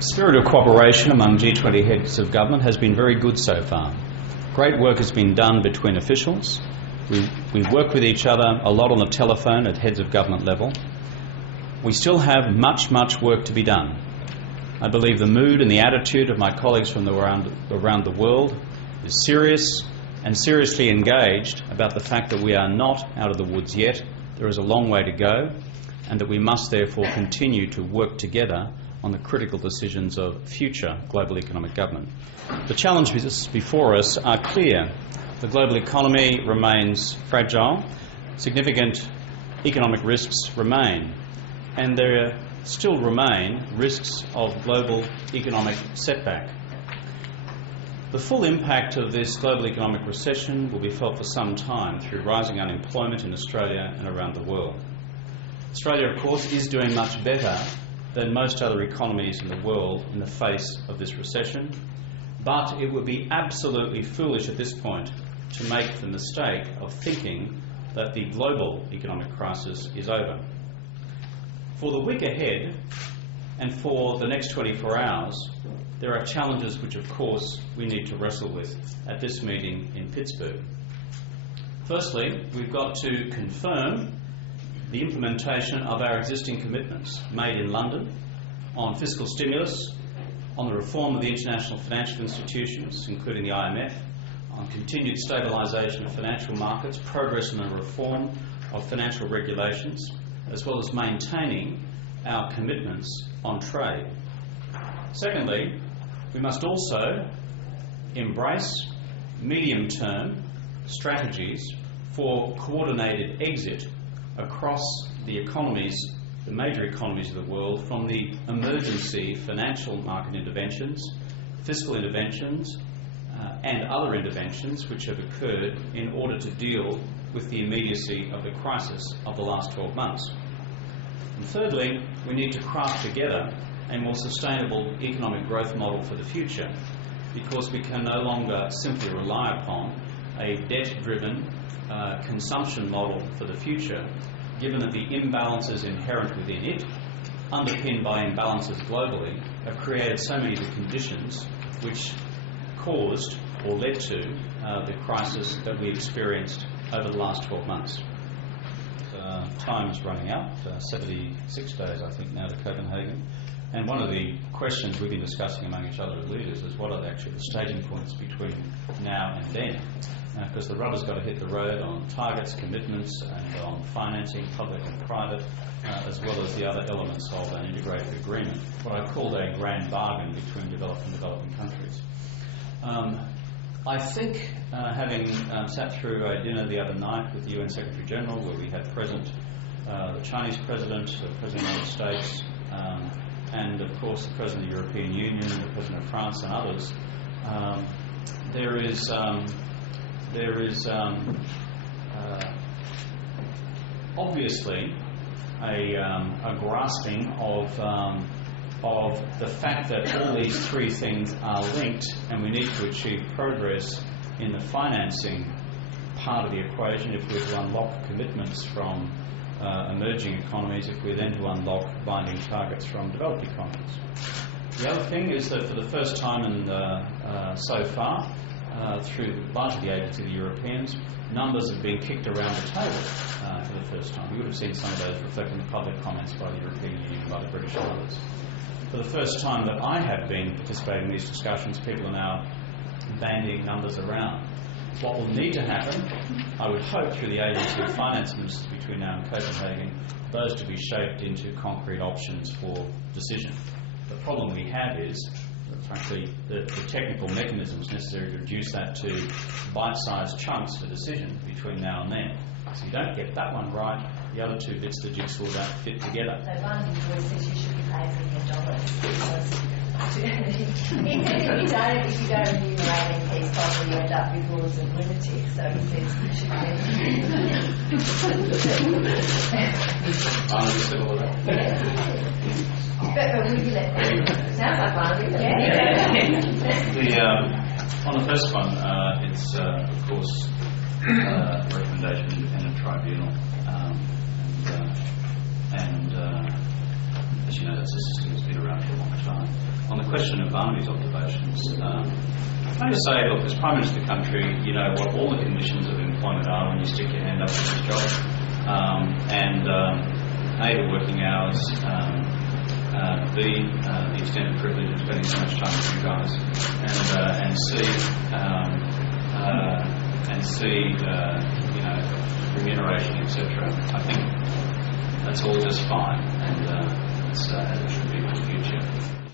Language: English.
spirit of cooperation among G20 heads of government has been very good so far. Great work has been done between officials. We work with each other a lot on the telephone at heads of government level. We still have much work to be done. I believe the mood and the attitude of my colleagues from around the world is serious and seriously engaged about the fact that we are not out of the woods yet. There is a long way to go, and that we must therefore continue to work together on the critical decisions of future global economic government. The challenges before us are clear. The global economy remains fragile, significant economic risks remain, and there still remain risks of global economic setback. The full impact of this global economic recession will be felt for some time through rising unemployment in Australia and around the world. Australia, of course, is doing much better than most other economies in the world in the face of this recession, but it would be absolutely foolish at this point to make the mistake of thinking that the global economic crisis is over. For the week ahead and for the next 24 hours, there are challenges which, of course, we need to wrestle with at this meeting in Pittsburgh. Firstly, we've got to confirm the implementation of our existing commitments made in London on fiscal stimulus, on the reform of the international financial institutions, including the IMF, on continued stabilisation of financial markets, progress in the reform of financial regulations, as well as maintaining our commitments on trade. Secondly, we must also embrace medium-term strategies for coordinated exit across the economies, the major economies of the world, from the emergency financial market interventions, fiscal interventions, and other interventions which have occurred in order to deal with the immediacy of the crisis of the last 12 months. And thirdly, we need to craft together a more sustainable economic growth model for the future, because we can no longer simply rely upon a debt-driven consumption model for the future, given that the imbalances inherent within it, underpinned by imbalances globally, have created so many of the conditions which caused or led to the crisis that we experienced over the last 12 months. Time is running out, 76 days I think now to Copenhagen. And one of the questions we've been discussing among each other as leaders is what are actually the staging points between now and then. Because the rubber's got to hit the road on targets, commitments, and on financing, public and private, as well as the other elements of an integrated agreement, what I called a grand bargain between developed and developing countries. I think, having sat through a dinner the other night with the UN Secretary General, where we had present the Chinese President, the President of the United States, and of course the President of the European Union, the President of France, and others, there is obviously a grasping of the fact that all these three things are linked, and we need to achieve progress in the financing part of the equation if we're to unlock commitments from emerging economies, if we're then to unlock binding targets from developed economies. The other thing is that for the first time so far, through largely the agency of the Europeans, numbers have been kicked around the table for the first time. We would have seen some of those reflected in the public comments by the European Union, by the British and others. For the first time that I have been participating in these discussions, people are now bandying numbers around. What will need to happen, I would hope, through the agency of finance ministers between now and Copenhagen, those to be shaped into concrete options for decision. The problem we have is, frankly, the technical mechanisms necessary to reduce that to bite-sized chunks for decision between now and then. So you don't get that one right, the other two bits of the jigsaw don't fit together. So one invoice says you should be paid in dollars, because if you don't enumerate MPs properly, you end up with rules of lunatic. So he says you should sounds like one. On the first one, it's of course recommendation of independent tribunal, and as you know, that's a system that's been around for a long time. On the question of Barnaby's observations, can I just say, look, as Prime Minister of the country, you know what all the conditions of employment are when you stick your hand up to this job. A, the working hours, B, the extended privilege of spending so much time with you guys, and C, you know, remuneration, etc. I think that's all just fine, and it's as it should be for the future.